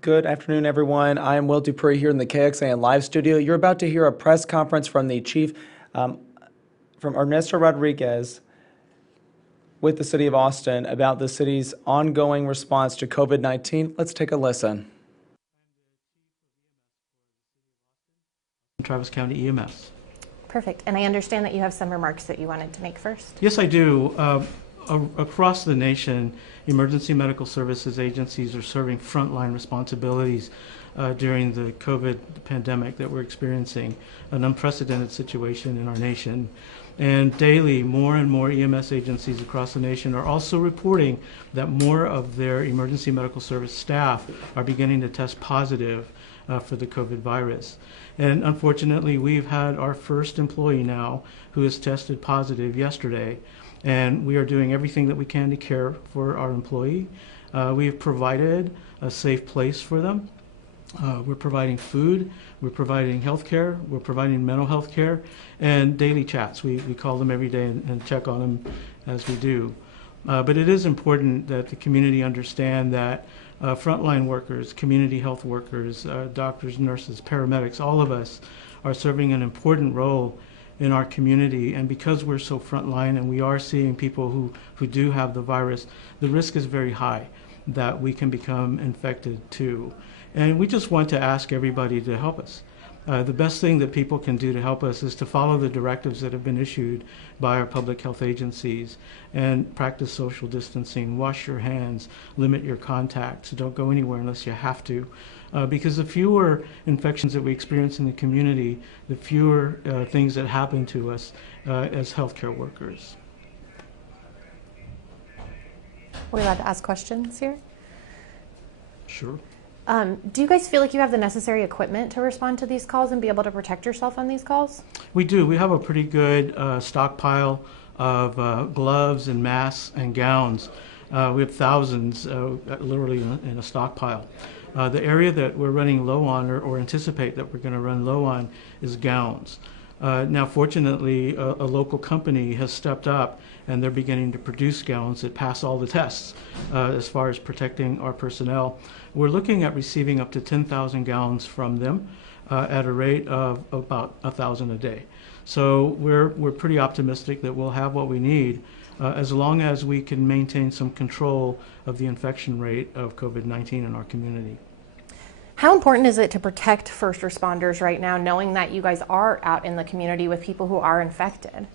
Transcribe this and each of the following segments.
Good afternoon, everyone. I am Will Dupree here in the KXAN live studio. You're about to hear a press conference from the chief, from Ernesto Rodriguez with the city of Austin about the city's ongoing response to COVID-19. Let's take a listen. Travis County EMS. Perfect. And I understand that you have some remarks that you wanted to make first. Yes, I do. Across the nation, emergency medical services agencies are serving frontline responsibilities during the COVID pandemic that we're experiencing, an unprecedented situation in our nation. And daily, more and more EMS agencies across the nation are also reporting that more of their emergency medical service staff are beginning to test positive for the COVID virus. And unfortunately, we've had our first employee now who has tested positive yesterday. And we are doing everything that we can to care for our employee. We've provided a safe place for them. We're providing food, we're providing health care, we're providing mental health care, and daily chats. We call them every day and check on them as we do. But it is important that the community understand that frontline workers, community health workers, doctors, nurses, paramedics, all of us are serving an important role in our community. And because we're so frontline and we are seeing people who do have the virus, the risk is very high that we can become infected too. And we just want to ask everybody to help us. The best thing that people can do to help us is to follow the directives that have been issued by our public health agencies and practice social distancing, wash your hands, limit your contacts, don't go anywhere unless you have to. Because the fewer infections that we experience in the community, the fewer things that happen to us as healthcare workers. We're allowed to ask questions here? Sure. Do you guys feel like you have the necessary equipment to respond to these calls and be able to protect yourself on these calls? We do. We have a pretty good stockpile of gloves and masks and gowns. We have thousands literally in a stockpile. The area that we're running low on or anticipate that we're going to run low on is gowns. Now, fortunately, a local company has stepped up and they're beginning to produce gowns that pass all the tests as far as protecting our personnel. We're looking at receiving up to 10,000 gowns from them at a rate of about 1,000 a day. So we're pretty optimistic that we'll have what we need as long as we can maintain some control of the infection rate of COVID-19 in our community. How important is it to protect first responders right now, knowing that you guys are out in the community with people who are infected?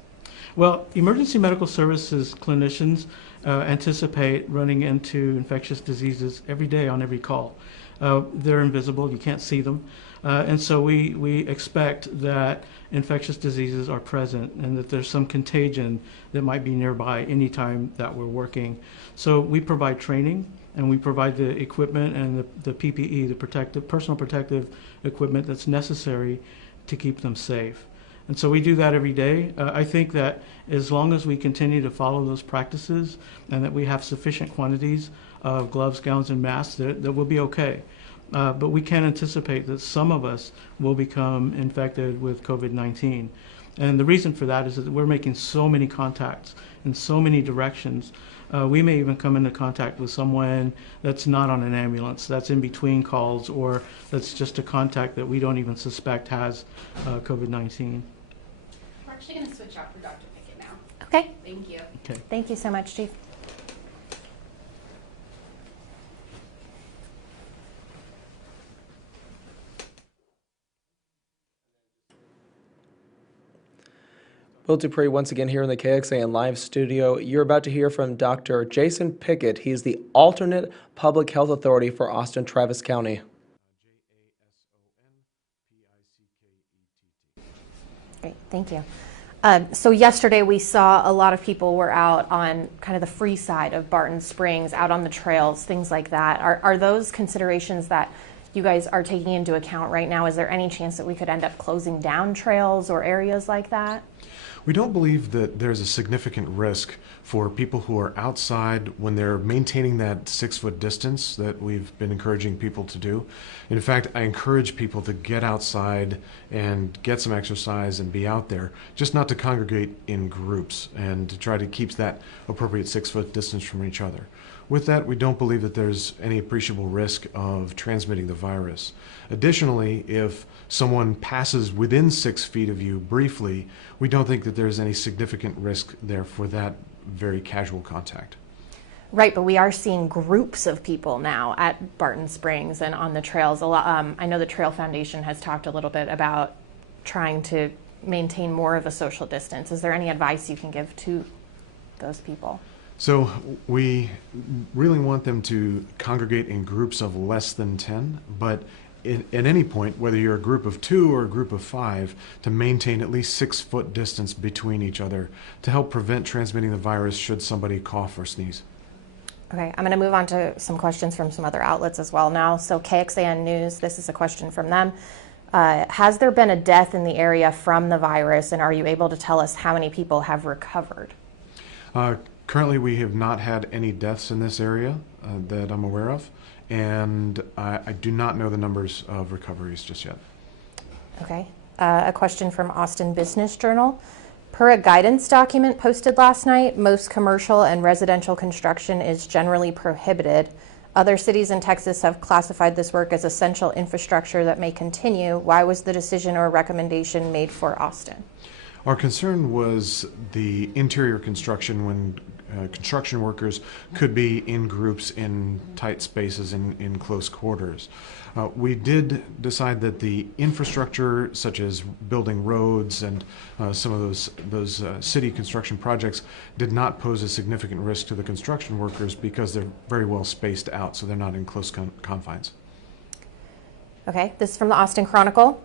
Well, emergency medical services clinicians anticipate running into infectious diseases every day on every call. They're invisible, you can't see them. And so we expect that infectious diseases are present and that there's some contagion that might be nearby anytime that we're working. So we provide training and we provide the equipment and the PPE, the personal protective equipment that's necessary to keep them safe. And so we do that every day. I think that as long as we continue to follow those practices and that we have sufficient quantities of gloves, gowns, and masks, that we'll be okay. But we can anticipate that some of us will become infected with COVID-19. And the reason for that is that we're making so many contacts in so many directions. We may even come into contact with someone that's not on an ambulance, that's in between calls, or that's just a contact that we don't even suspect has COVID-19. We're actually going to switch out for Dr. Pickett now. Okay. Thank you. Okay. Thank you so much, Chief. Will Dupree once again here in the KXAN live studio. You're about to hear from Dr. Jason Pickett. He's the alternate public health authority for Austin-Travis County. Great, thank you. So yesterday we saw a lot of people were out on kind of the free side of Barton Springs, out on the trails, things like that. Are those considerations that you guys are taking into account right now? Is there any chance that we could end up closing down trails or areas like that? We don't believe that there's a significant risk for people who are outside when they're maintaining that 6-foot distance that we've been encouraging people to do. In fact, I encourage people to get outside and get some exercise and be out there, just not to congregate in groups and to try to keep that appropriate 6-foot distance from each other. With that, we don't believe that there's any appreciable risk of transmitting the virus. Additionally, if someone passes within 6 feet of you briefly, we don't think that there's any significant risk there for that very casual contact. Right, but we are seeing groups of people now at Barton Springs and on the trails. A lot. I know the Trail Foundation has talked a little bit about trying to maintain more of a social distance. Is there any advice you can give to those people? So we really want them to congregate in groups of less than 10, but at any point, whether you're a group of 2 or a group of 5, to maintain at least 6 foot distance between each other to help prevent transmitting the virus should somebody cough or sneeze. Okay, I'm going to move on to some questions from some other outlets as well now. So KXAN News, this is a question from them. Has there been a death in the area from the virus, and are you able to tell us how many people have recovered? Currently, we have not had any deaths in this area that I'm aware of, and I do not know the numbers of recoveries just yet. Okay, a question from Austin Business Journal. Per a guidance document posted last night, most commercial and residential construction is generally prohibited. Other cities in Texas have classified this work as essential infrastructure that may continue. Why was the decision or recommendation made for Austin? Our concern was the interior construction when construction workers could be in groups in tight spaces in close quarters. We did decide that the infrastructure, such as building roads and some of those city construction projects, did not pose a significant risk to the construction workers because they're very well spaced out, so they're not in close confines. Okay, this is from the Austin Chronicle.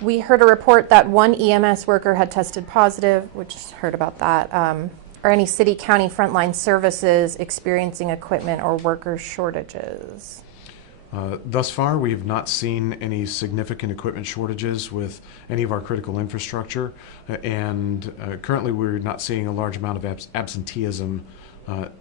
We heard a report that one EMS worker had tested positive, which heard about that. Are any city, county frontline services experiencing equipment or worker shortages? Thus far, we have not seen any significant equipment shortages with any of our critical infrastructure, and currently we're not seeing a large amount of absenteeism.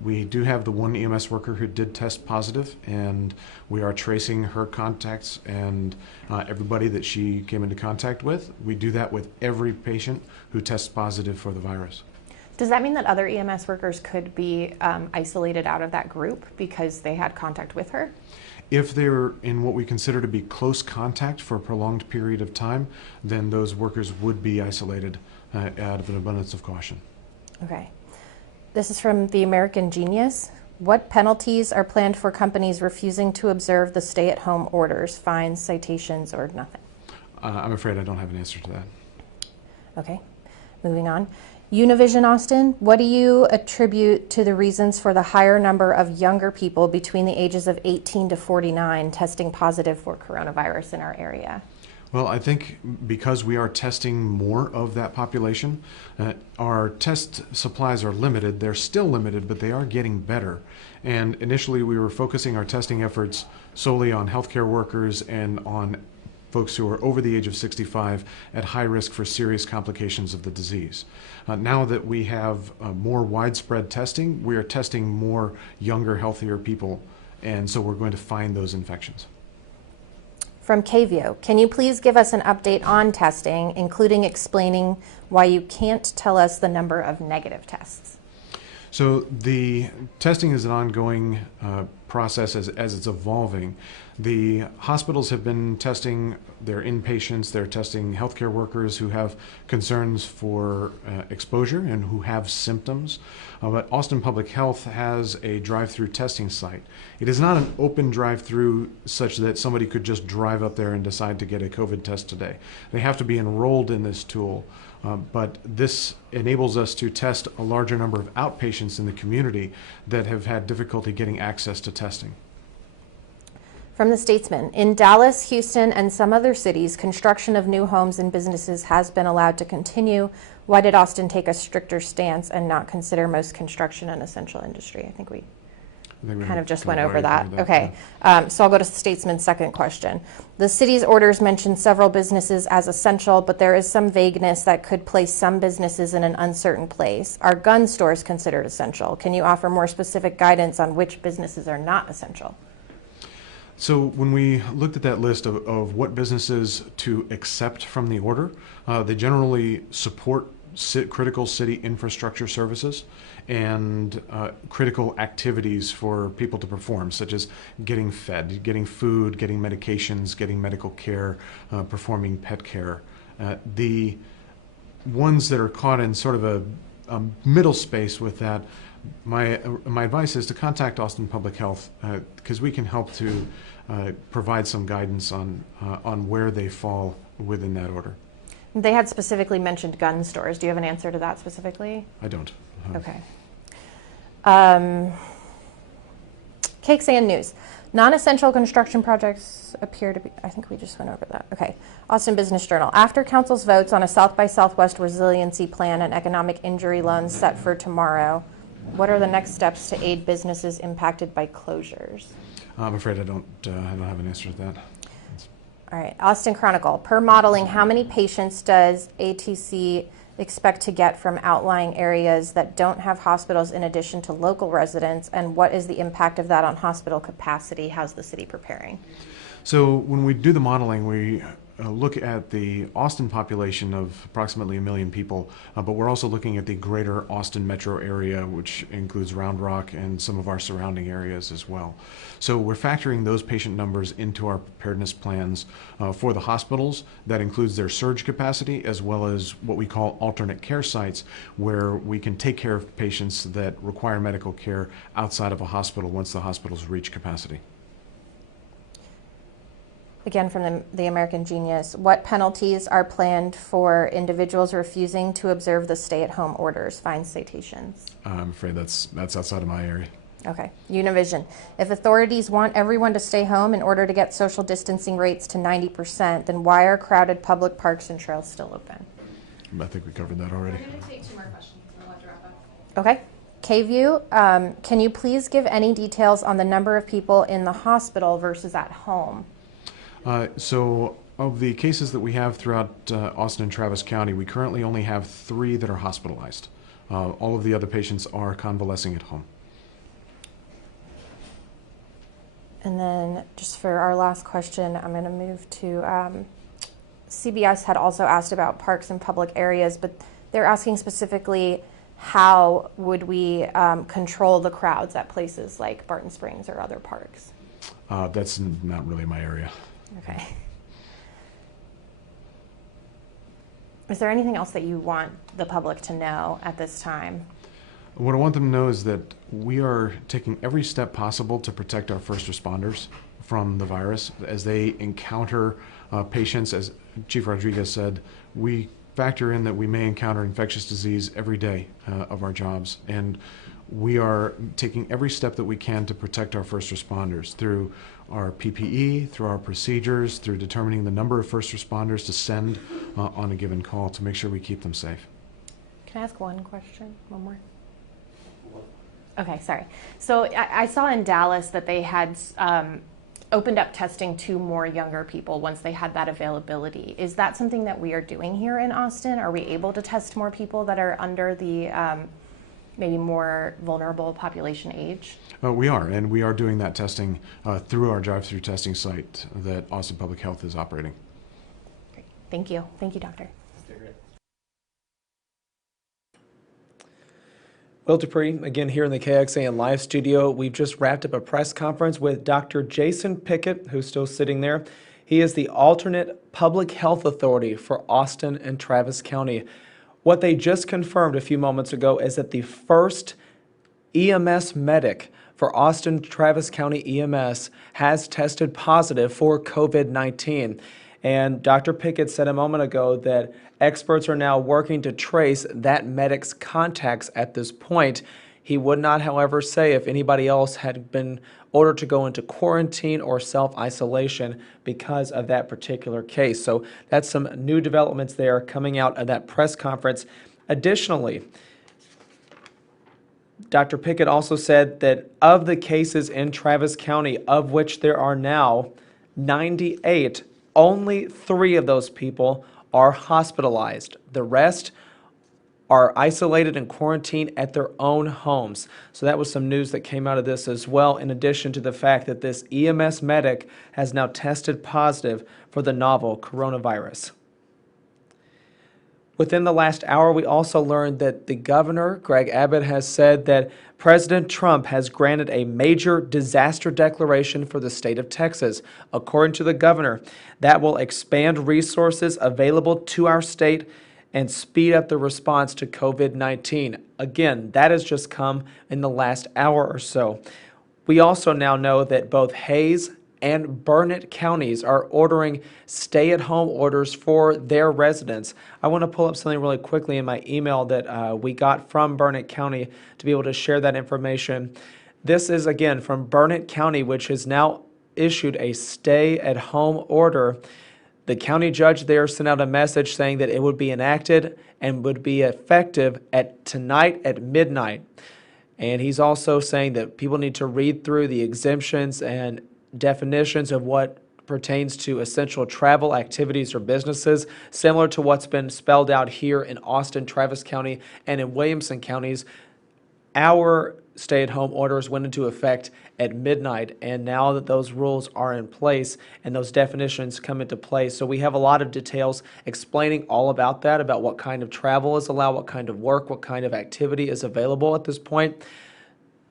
We do have the one EMS worker who did test positive, and we are tracing her contacts and everybody that she came into contact with. We do that with every patient who tests positive for the virus. Does that mean that other EMS workers could be isolated out of that group because they had contact with her? If they're in what we consider to be close contact for a prolonged period of time, then those workers would be isolated out of an abundance of caution. Okay. This is from the American Genius. What penalties are planned for companies refusing to observe the stay-at-home orders, fines, citations, or nothing? I'm afraid I don't have an answer to that. Okay, moving on. Univision Austin, what do you attribute to the reasons for the higher number of younger people between the ages of 18 to 49 testing positive for coronavirus in our area? Well, I think because we are testing more of that population, our test supplies are limited. They're still limited, but they are getting better. And initially, we were focusing our testing efforts solely on healthcare workers and on folks who are over the age of 65 at high risk for serious complications of the disease. Now that we have more widespread testing, we are testing more younger, healthier people, and so we're going to find those infections. From KVO, can you please give us an update on testing, including explaining why you can't tell us the number of negative tests? So the testing is an ongoing process as it's evolving. The hospitals have been testing their inpatients, they're testing healthcare workers who have concerns for exposure and who have symptoms. But Austin Public Health has a drive-through testing site. It is not an open drive-through such that somebody could just drive up there and decide to get a COVID test today. They have to be enrolled in this tool. But this enables us to test a larger number of outpatients in the community that have had difficulty getting access to testing. From the Statesman, in Dallas, Houston, and some other cities, construction of new homes and businesses has been allowed to continue. Why did Austin take a stricter stance and not consider most construction an essential industry? I think we kind of just went over that. Okay, so I'll go to Statesman's second question. The city's orders mention several businesses as essential, but there is some vagueness that could place some businesses in an uncertain place. Are gun stores considered essential? Can you offer more specific guidance on which businesses are not essential? So when we looked at that list of what businesses to accept from the order, they generally support critical city infrastructure services and critical activities for people to perform, such as getting fed, getting food, getting medications, getting medical care, performing pet care. The ones that are caught in sort of a middle space with that, my advice is to contact Austin Public Health because we can help to provide some guidance on where they fall within that order. They had specifically mentioned gun stores. Do you have an answer to that specifically? I don't. Okay. KXAN News. Non-essential construction projects appear to be, I think we just went over that. Okay. Austin Business Journal. After Council's votes on a South by Southwest resiliency plan and economic injury loans set for tomorrow, what are the next steps to aid businesses impacted by closures? I'm afraid I don't have an answer to that. All right. Austin Chronicle. Per modeling, how many patients does ATC expect to get from outlying areas that don't have hospitals in addition to local residents, and what is the impact of that on hospital capacity? How's the city preparing? So when we do the modeling, we look at the Austin population of approximately 1 million people, but we're also looking at the greater Austin metro area, which includes Round Rock and some of our surrounding areas as well. So we're factoring those patient numbers into our preparedness plans for the hospitals. That includes their surge capacity as well as what we call alternate care sites, where we can take care of patients that require medical care outside of a hospital once the hospitals reach capacity. Again, from the American Genius, what penalties are planned for individuals refusing to observe the stay-at-home orders, fines, citations? I'm afraid that's outside of my area. Okay. Univision. If authorities want everyone to stay home in order to get social distancing rates to 90%, then why are crowded public parks and trails still open? I think we covered that already. We're going to take 2 more questions and we'll have to wrap up. Okay. KView, can you please give any details on the number of people in the hospital versus at home? So of the cases that we have throughout Austin and Travis County, we currently only have 3 that are hospitalized. All of the other patients are convalescing at home. And then just for our last question, I'm going to move to CBS had also asked about parks and public areas, but they're asking specifically how would we control the crowds at places like Barton Springs or other parks? That's not really my area. Okay. Is there anything else that you want the public to know at this time? What I want them to know is that we are taking every step possible to protect our first responders from the virus. As they encounter patients, as Chief Rodriguez said, we factor in that we may encounter infectious disease every day of our jobs. And we are taking every step that we can to protect our first responders through our PPE, through our procedures, through determining the number of first responders to send on a given call to make sure we keep them safe. Can I ask one question? One more? Okay, sorry. So I saw in Dallas that they had opened up testing to more younger people once they had that availability. Is that something that we are doing here in Austin? Are we able to test more people that are under the maybe more vulnerable population age? We are, and we are doing that testing through our drive-through testing site that Austin Public Health is operating. Great. Thank you. Thank you, Doctor. Will Dupree, again here in the KXAN live studio. We've just wrapped up a press conference with Dr. Jason Pickett, who's still sitting there. He is the alternate public health authority for Austin and Travis County. What they just confirmed a few moments ago is that the first EMS medic for Austin-Travis County EMS has tested positive for COVID-19. And Dr. Pickett said a moment ago that experts are now working to trace that medic's contacts at this point. He would not, however, say if anybody else had been ordered to go into quarantine or self-isolation because of that particular case. So that's some new developments there coming out of that press conference. Additionally, Dr. Pickett also said that of the cases in Travis County, of which there are now 98, only 3 of those people are hospitalized. The rest are isolated and quarantined at their own homes. So that was some news that came out of this as well, in addition to the fact that this EMS medic has now tested positive for the novel coronavirus. Within the last hour, we also learned that the governor, Greg Abbott, has said that President Trump has granted a major disaster declaration for the state of Texas. According to the governor, that will expand resources available to our state and speed up the response to COVID-19. Again, that has just come in the last hour or so. We also now know that both Hays and Burnett counties are ordering stay-at-home orders for their residents. I want to pull up something really quickly in my email that we got from Burnett County to be able to share that information. This is, again, from Burnett County, which has now issued a stay-at-home order. The county judge there sent out a message saying that it would be enacted and would be effective tonight at midnight. And he's also saying that people need to read through the exemptions and definitions of what pertains to essential travel activities or businesses, similar to what's been spelled out here in Austin-Travis County and in Williamson counties. Our stay-at-home orders went into effect at midnight, and now that those rules are in place and those definitions come into place, so we have a lot of details explaining all about that, about what kind of travel is allowed, what kind of work, what kind of activity is available at this point,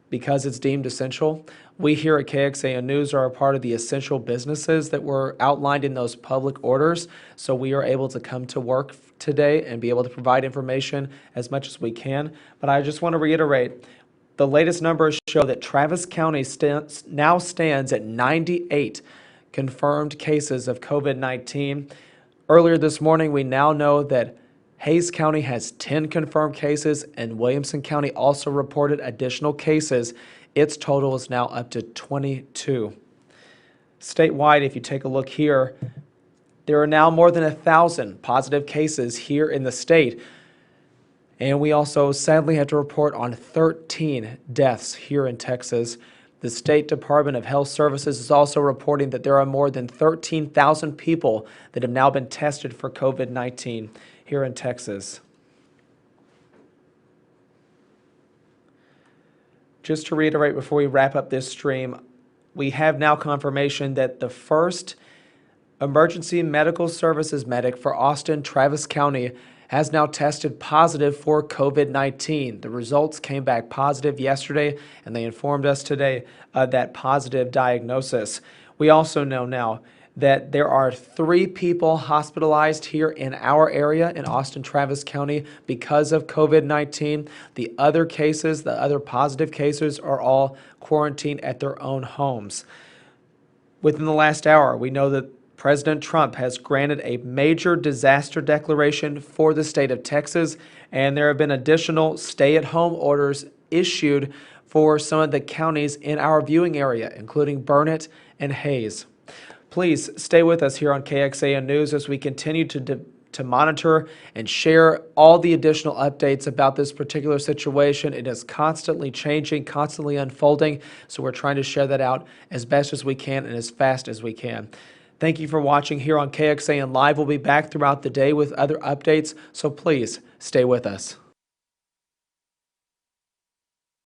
because it's deemed essential. We here at KXAN News are a part of the essential businesses that were outlined in those public orders, so we are able to come to work today and be able to provide information as much as we can. But I just want to reiterate, the latest numbers show that Travis County now stands at 98 confirmed cases of COVID-19. Earlier this morning, we now know that Hays County has 10 confirmed cases, and Williamson County also reported additional cases. Its total is now up to 22. Statewide, if you take a look here, there are now more than 1,000 positive cases here in the state. And we also sadly have to report on 13 deaths here in Texas. The State Department of Health Services is also reporting that there are more than 13,000 people that have now been tested for COVID-19 here in Texas. Just to reiterate before we wrap up this stream, we have now confirmation that the first emergency medical services medic for Austin-Travis County has now tested positive for COVID-19. The results came back positive yesterday, and they informed us today of that positive diagnosis. We also know now that there are 3 people hospitalized here in our area in Austin-Travis County because of COVID-19. The other cases, the other positive cases, are all quarantined at their own homes. Within the last hour, we know that President Trump has granted a major disaster declaration for the state of Texas, and there have been additional stay-at-home orders issued for some of the counties in our viewing area, including Burnett and Hays. Please stay with us here on KXAN News as we continue to monitor and share all the additional updates about this particular situation. It is constantly changing, constantly unfolding, so we're trying to share that out as best as we can and as fast as we can. Thank you for watching here on KXAN Live. We'll be back throughout the day with other updates, so please stay with us.